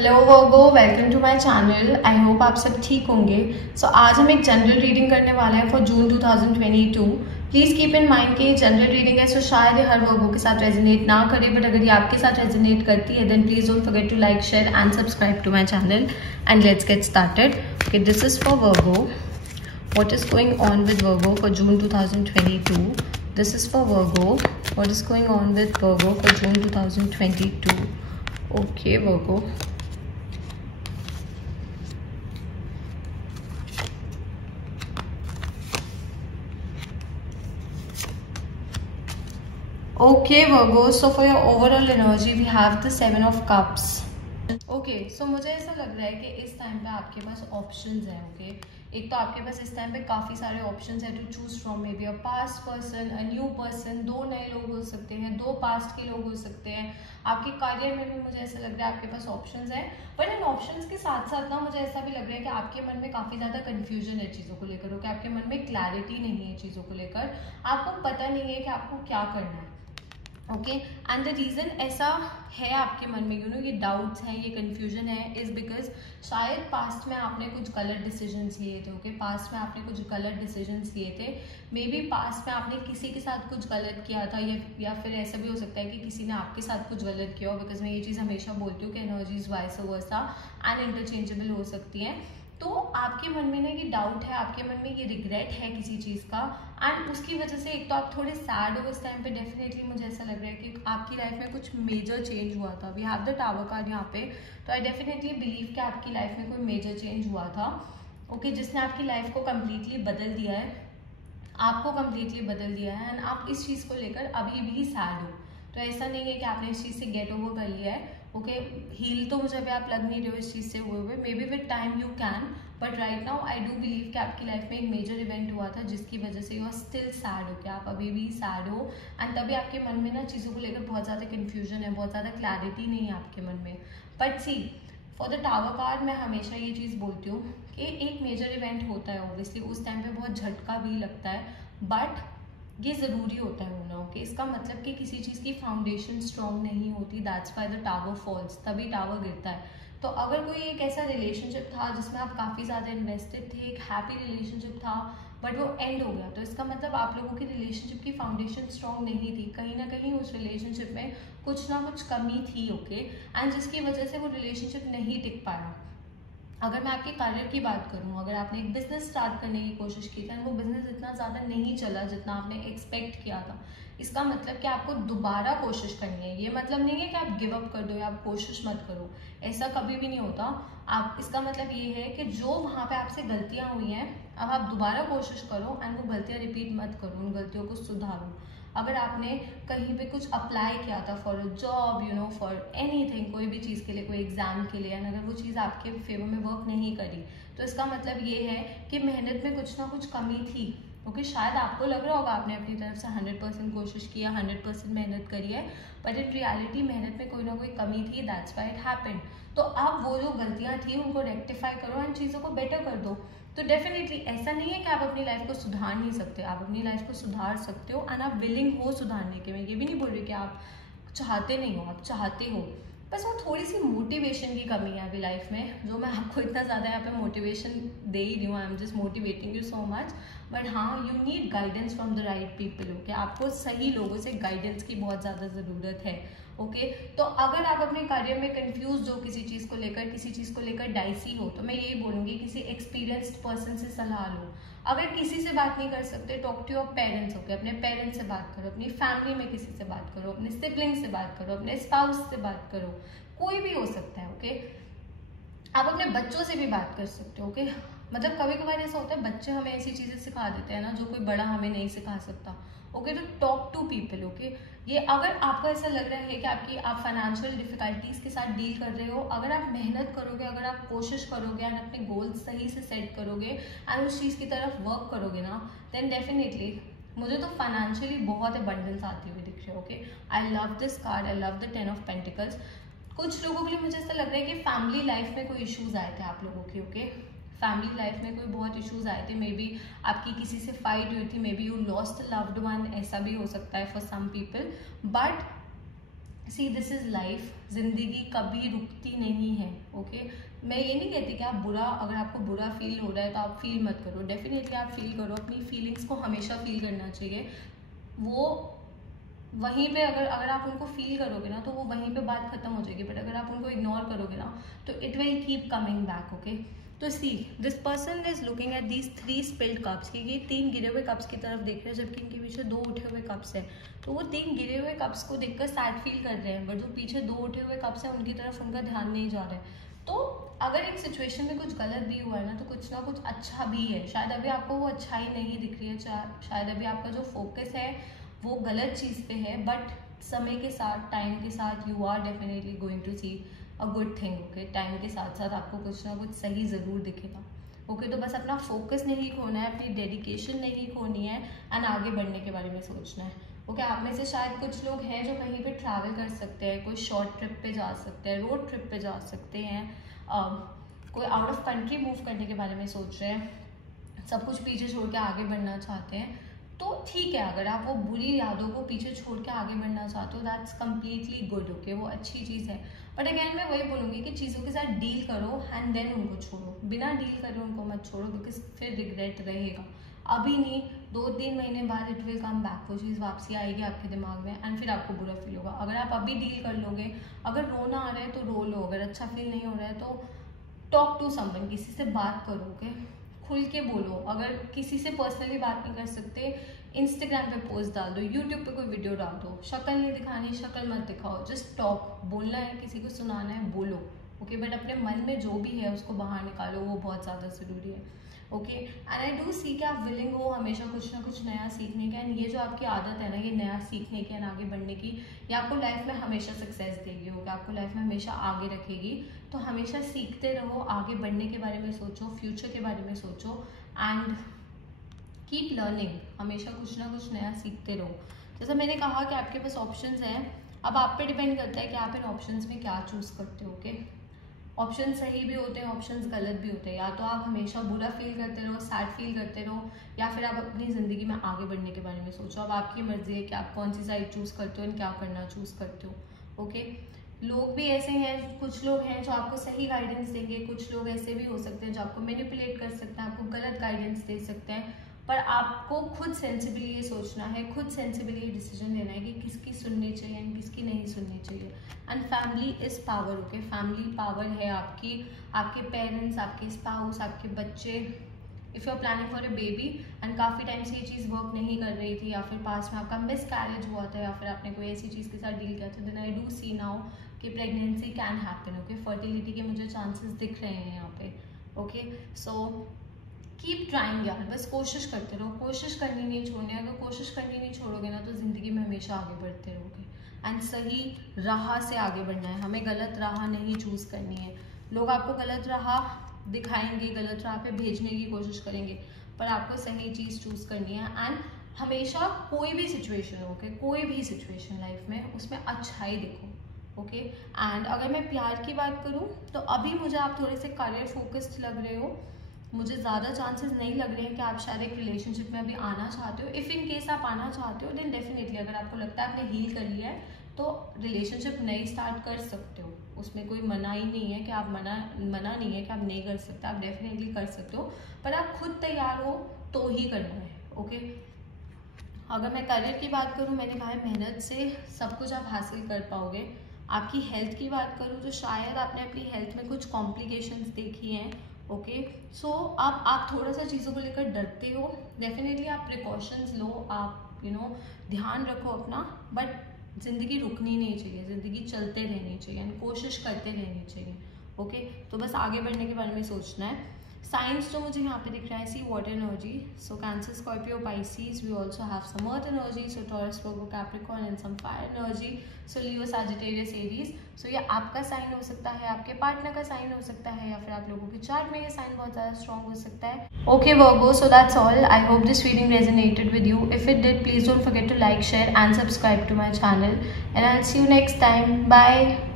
Hello Virgo, welcome to my channel. I hope आप सब ठीक होंगे। आज हम एक जनरल रीडिंग करने वाले हैं for June 2022। Please keep in mind कि जनरल रीडिंग है, सो शायद ये हर वर्गो के साथ रेजोनेट ना करे, बट अगर ये आपके साथ रेजोनेट करती है then please don't forget to like, share and subscribe to my channel and let's get started. Okay, this is for Virgo. What is going on with Virgo for June 2022? This is for Virgo. What is going on with Virgo for June 2022? Okay, Virgo. Okay, Virgo. So for your overall energy, we have the Seven of Cups. Okay, so मुझे ऐसा लग रहा है कि इस time पे आपके पास options हैं। ओके, एक तो आपके पास इस टाइम पे काफ़ी सारे ऑप्शंस हैं to choose from. Maybe a past person, a new person, दो नए लोग हो सकते हैं, दो पास्ट के लोग हो सकते हैं। आपके करियर में भी मुझे ऐसा लग रहा है आपके पास ऑप्शंस हैं, बट इन ऑप्शंस के साथ साथ ना मुझे ऐसा भी लग रहा है कि आपके मन में काफ़ी ज़्यादा कन्फ्यूजन है चीज़ों को लेकर। ओके, आपके मन में क्लैरिटी नहीं है चीज़ों को लेकर, आपको पता नहीं है कि आपको क्या करना है। ओके, एंड द रीज़न ऐसा है आपके मन में, ये डाउट्स हैं, ये कन्फ्यूजन है, इज़ बिकॉज शायद पास्ट में आपने कुछ गलत डिसीजंस लिए थे। ओके, पास्ट में आपने कुछ गलत डिसीजंस लिए थे। मे बी पास्ट में आपने किसी के साथ कुछ गलत किया था, या फिर ऐसा भी हो सकता है कि किसी ने आपके साथ कुछ गलत किया हो। बिकॉज मैं ये चीज़ हमेशा बोलती हूँ कि energies vice versa and interchangeable हो सकती हैं। तो आपके मन में ना ये डाउट है, आपके मन में ये रिग्रेट है किसी चीज़ का, एंड उसकी वजह से एक तो आप थोड़े सैड हो इस टाइम पे। डेफिनेटली मुझे ऐसा लग रहा है कि आपकी लाइफ में कुछ मेजर चेंज हुआ था। We have the tower card यहाँ पे, तो आई डेफिनेटली बिलीव कि आपकी लाइफ में कोई मेजर चेंज हुआ था। ओके, जिसने आपकी लाइफ को कम्प्लीटली बदल दिया है, आपको कम्प्लीटली बदल दिया है, एंड आप इस चीज़ को लेकर अभी भी सैड हो। तो ऐसा नहीं है कि आपने इस चीज़ से गेट ओवर कर लिया है। ओके, हील तो मुझे अभी आप लग नहीं रहे हो इस चीज़ से हुए। May be with time you can, but right now I do believe कि आपकी लाइफ में एक मेजर इवेंट हुआ था जिसकी वजह से यू आर स्टिल सैड हो, कि आप अभी भी सैड हो, एंड तभी आपके मन में ना चीज़ों को लेकर बहुत ज़्यादा कन्फ्यूजन है, बहुत ज़्यादा क्लैरिटी नहीं है आपके मन में। But see, for the tower card मैं हमेशा ये चीज़ बोलती हूँ कि एक मेजर इवेंट होता है, ऑब्वियसली उस टाइम पे बहुत झटका भी लगता है, बट ये ज़रूरी होता है होना। ओके, इसका मतलब कि किसी चीज़ की फाउंडेशन स्ट्रॉन्ग नहीं होती, that's why the tower falls, तभी टावर गिरता है। तो अगर कोई एक ऐसा रिलेशनशिप था जिसमें आप काफ़ी ज़्यादा इन्वेस्टेड थे, एक हैप्पी रिलेशनशिप था, बट वो एंड हो गया, तो इसका मतलब आप लोगों की रिलेशनशिप की फाउंडेशन स्ट्रॉन्ग नहीं थी। कहीं ना कहीं उस रिलेशनशिप में कुछ ना कुछ कमी थी। ओके, एंड जिसकी वजह से वो रिलेशनशिप नहीं टिक पाया। अगर मैं आपके करियर की बात करूं, अगर आपने एक बिजनेस स्टार्ट करने की कोशिश की थी, वो बिजनेस इतना ज़्यादा नहीं चला जितना आपने एक्सपेक्ट किया था, इसका मतलब कि आपको दोबारा कोशिश करनी है। ये मतलब नहीं है कि आप गिव अप कर दो या आप कोशिश मत करो, ऐसा कभी भी नहीं होता। आप, इसका मतलब ये है कि जो वहाँ पे आपसे गलतियाँ हुई हैं, अब आप दोबारा कोशिश करो एंड वो गलतियाँ रिपीट मत करो, उन गलतियों को सुधारो। अगर आपने कहीं पे कुछ अप्लाई किया था for a job, for anything, कोई भी चीज़ के लिए, कोई एग्जाम के लिए, अगर वो चीज़ आपके फेवर में वर्क नहीं करी, तो इसका मतलब ये है कि मेहनत में कुछ ना कुछ कमी थी। ओके, शायद आपको लग रहा होगा आपने अपनी तरफ से 100% कोशिश किया, 100% मेहनत करी है, बट इन रियलिटी मेहनत में कोई ना कोई कमी थी, दैट्स व्हाई इट हैपेंड। तो अब वो जो गलतियाँ थी उनको रेक्टिफाई करो एंड चीज़ों को बेटर कर दो। तो डेफिनेटली ऐसा नहीं है कि आप अपनी लाइफ को सुधार नहीं सकते, आप अपनी लाइफ को सुधार सकते हो, एंड आप विलिंग हो सुधारने के। मैं ये भी नहीं बोल रही कि आप चाहते नहीं हो, आप चाहते हो, बस वो थोड़ी सी मोटिवेशन की कमी है अभी लाइफ में, जो मैं आपको इतना ज़्यादा यहाँ पे मोटिवेशन दे ही रही हूँ। I am just motivating you so much, but हाँ, you need guidance from the right people. Okay, आपको सही लोगों से गाइडेंस की बहुत ज़्यादा ज़रूरत है। ओके, तो अगर आप अपने करियर में कंफ्यूज हो किसी चीज़ को लेकर, किसी चीज़ को लेकर डाइसी हो, तो मैं यही बोलूँगी किसी एक्सपीरियंस्ड पर्सन से सलाह लो। अगर किसी से बात नहीं कर सकते, talk to your parents. Okay, अपने पेरेंट्स से बात करो, अपनी फैमिली में किसी से बात करो, अपने सिबलिंग से बात करो, अपने स्पाउस से बात करो, कोई भी हो सकता है। ओके, आप अपने बच्चों से भी बात कर सकते हो। ओके, मतलब कभी कभार ऐसा होता है बच्चे हमें ऐसी चीज़ें सिखा देते हैं ना जो कोई बड़ा हमें नहीं सिखा सकता। ओके, तो टॉक टू पीपल। ओके, ये अगर आपको ऐसा लग रहा है कि आप फाइनेंशियल डिफिकल्टीज के साथ डील कर रहे हो, अगर आप मेहनत करोगे, अगर आप कोशिश करोगे एंड अपने गोल्स सही से सेट करोगे एंड उस चीज़ की तरफ वर्क करोगे ना, देन डेफिनेटली मुझे तो फाइनेंशियली बहुत अबंडेंस आती हुई दिख रही है। Okay, I love this card, I love the 10 of pentacles. कुछ लोगों के लिए मुझे ऐसा लग रहा है कि फैमिली लाइफ में कोई इश्यूज आए थे आप लोगों के। ओके, फैमिली लाइफ में कोई बहुत इश्यूज आए थे, मे बी आपकी किसी से फाइट हुई थी, maybe you lost loved one, ऐसा भी हो सकता है for some people. But see this is life, जिंदगी कभी रुकती नहीं है। ओके मैं ये नहीं कहती कि आप बुरा, अगर आपको बुरा फील हो रहा है तो आप फील मत करो, डेफिनेटली आप फील करो, अपनी फीलिंग्स को हमेशा फील करना चाहिए। वो वहीं पे अगर आप उनको फील करोगे ना तो वो वहीं पे बात खत्म हो जाएगी, बट अगर आप उनको इग्नोर करोगे ना तो it will keep coming back. Okay तो see this person is looking at these 3 spilled cups, ये 3 गिरे हुए कप्स की तरफ देख रहे हैं, जबकि इनके पीछे 2 उठे हुए कप्स है। तो वो 3 गिरे हुए कप्स को देखकर सैड फील कर रहे हैं, बट जो पीछे 2 उठे हुए कप्स है उनकी तरफ उनका ध्यान नहीं जा रहा है। तो अगर एक सिचुएशन में कुछ गलत भी हुआ है ना तो कुछ ना कुछ अच्छा भी है। शायद अभी आपको वो अच्छाई नहीं दिख रही है, शायद अभी आपका जो फोकस है वो गलत चीज़ पे है, बट समय के साथ, टाइम के साथ you are definitely going to see a good thing. Okay time के साथ साथ आपको कुछ ना कुछ सही ज़रूर दिखेगा। ओके तो बस अपना फोकस नहीं खोना है, अपनी डेडिकेशन नहीं खोनी है, एंड आगे बढ़ने के बारे में सोचना है। ओके आप में से शायद कुछ लोग हैं जो कहीं पे ट्रैवल कर सकते हैं, कोई शॉर्ट ट्रिप पे जा सकते हैं, रोड ट्रिप पे जा सकते हैं, कोई आउट ऑफ कंट्री मूव करने के बारे में सोच रहे हैं, सब कुछ पीछे छोड़ के आगे बढ़ना चाहते हैं। तो ठीक है, अगर आप वो बुरी यादों को पीछे छोड़ के आगे बढ़ना चाहते हो दैट्स कम्प्लीटली गुड। ओके वो अच्छी चीज़ है, बट अगेन मैं वही बोलूँगी कि चीज़ों के साथ डील करो एंड देन उनको छोड़ो। बिना डील करे उनको मत छोड़ो, बिकॉज फिर रिग्रेट रहेगा। अभी नहीं, 2-3 महीने बाद इट विल कम बैक, वो चीज़ वापसी आएगी आपके दिमाग में एंड फिर आपको बुरा फील होगा। अगर आप अभी डील कर लोगे, अगर रोना आ रहा है तो रो लो, अगर अच्छा फील नहीं हो रहा है तो टॉक टू समवन, किसी से बात करो। ओके खुल के बोलो, अगर किसी से पर्सनली बात नहीं कर सकते इंस्टाग्राम पे पोस्ट डाल दो, यूट्यूब पे कोई वीडियो डाल दो, शक्ल नहीं दिखानी, शक्ल मत दिखाओ, जस्ट टॉक, बोलना है, किसी को सुनाना है बोलो। ओके बट अपने मन में जो भी है उसको बाहर निकालो, वो बहुत ज़्यादा ज़रूरी है। ओके एंड आई डू सी कि आप विलिंग हो हमेशा कुछ ना कुछ नया सीखने का, एंड ये जो आपकी आदत है ना ये नया सीखने की एंड आगे बढ़ने की, ये आपको लाइफ में हमेशा सक्सेस देगी। ओके आपको लाइफ में हमेशा आगे रखेगी। तो हमेशा सीखते रहो, आगे बढ़ने के बारे में सोचो, फ्यूचर के बारे में सोचो एंड कीप लर्निंग, हमेशा कुछ ना कुछ नया सीखते रहो। जैसा मैंने कहा कि आपके पास ऑप्शंस हैं, अब आप पे डिपेंड करता है कि आप इन ऑप्शंस में क्या चूज़ करते हो। ओके ऑप्शन सही भी होते हैं, ऑप्शंस गलत भी होते हैं। या तो आप हमेशा बुरा फील करते रहो, सैड फील करते रहो, या फिर आप अपनी ज़िंदगी में आगे बढ़ने के बारे में सोचो। अब आपकी मर्जी है कि आप कौन सी साइड चूज़ करते हो और क्या करना चूज़ करते हो। ओके लोग भी ऐसे हैं, कुछ लोग हैं जो आपको सही गाइडेंस देंगे, कुछ लोग ऐसे भी हो सकते हैं जो आपको मैनिपुलेट कर सकते हैं, आपको गलत गाइडेंस दे सकते हैं। पर आपको खुद सेंसिबली ये सोचना है, खुद सेंसिबली ये डिसीजन लेना है कि किसकी सुननी चाहिए एंड किसकी नहीं सुननी चाहिए। And family is power. Okay family power है आपकी, आपके पेरेंट्स, आपके स्पाउस, आपके बच्चे। If you are planning for a baby and काफ़ी टाइम से ये चीज़ वर्क नहीं कर रही थी, या फिर पास में आपका मिस कैरेज हुआ था, या फिर आपने कोई ऐसी चीज़ के साथ डील किया था, then I do see now कि pregnancy can happen. Okay fertility के मुझे चांसेस दिख रहे हैं यहाँ पे। ओके सो कीप ट्राइंग यार, बस कोशिश करते रहो, कोशिश करनी नहीं छोड़नी। अगर कोशिश करनी नहीं छोड़ोगे ना तो ज़िंदगी में हमेशा आगे बढ़ते रहोगे। एंड सही राह से आगे बढ़ना है, हमें गलत राह नहीं चूज़ करनी है। लोग आपको गलत राह दिखाएंगे, गलत राह पे भेजने की कोशिश करेंगे, पर आपको सही चीज़ चूज़ करनी है। एंड हमेशा कोई भी सिचुएशन हो, ओके कोई भी सिचुएशन लाइफ में, उसमें अच्छाई देखो। ओके एंड अगर मैं प्यार की बात करूँ तो अभी मुझे आप थोड़े से करियर फोकस्ड लग रहे हो, मुझे ज़्यादा चांसेस नहीं लग रहे हैं कि आप शायद एक रिलेशनशिप में अभी आना चाहते हो। इफ़ इन केस आप आना चाहते हो देन डेफिनेटली, अगर आपको लगता है आपने हील कर लिया है तो रिलेशनशिप नई स्टार्ट कर सकते हो, उसमें कोई मना ही नहीं है कि आप मना नहीं है कि आप नहीं कर सकते, आप डेफिनेटली कर सकते हो, पर आप खुद तैयार हो तो ही करना है। ओके अगर मैं करियर की बात करूँ, मैंने कहा है मेहनत से सब कुछ आप हासिल कर पाओगे। आपकी हेल्थ की बात करूँ तो शायद आपने अपनी हेल्थ में कुछ कॉम्प्लिकेशंस देखी हैं। ओके सो आप थोड़ा सा चीज़ों को लेकर डरते हो, डेफिनेटली आप प्रिकॉशंस लो, आप ध्यान रखो अपना, बट ज़िंदगी रुकनी नहीं चाहिए, ज़िंदगी चलते रहनी चाहिए एंड कोशिश करते रहनी चाहिए। ओके तो बस आगे बढ़ने के बारे में सोचना है। साइंस जो मुझे यहाँ पे दिख रहा है, see water energy, so Cancer, Scorpio, Pisces, we also have some earth energy, so Taurus, Virgo, Capricorn and some fire energy, so Leo, Sagittarius, Aries. So ये आपका साइन हो सकता है, आपके पार्टनर का साइन हो सकता है, या फिर आप लोगों के चार्ट में ये साइन बहुत ज़्यादा स्ट्रॉन्ग हो सकता है। Okay Virgo, so that's all. I hope this reading resonated with you. If it did, please don't forget to like, share and subscribe to my channel, and I will see you next time. Bye.